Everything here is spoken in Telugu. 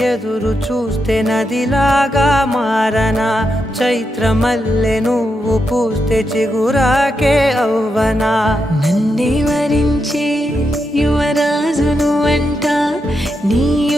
ఎదురు చూస్తే నదిలాగా మారనా, చైత్రమల్లె నువ్వు పూస్తే చిగురాకే అవ్వనా. నన్నే వరించే యువరాజును అంట నీ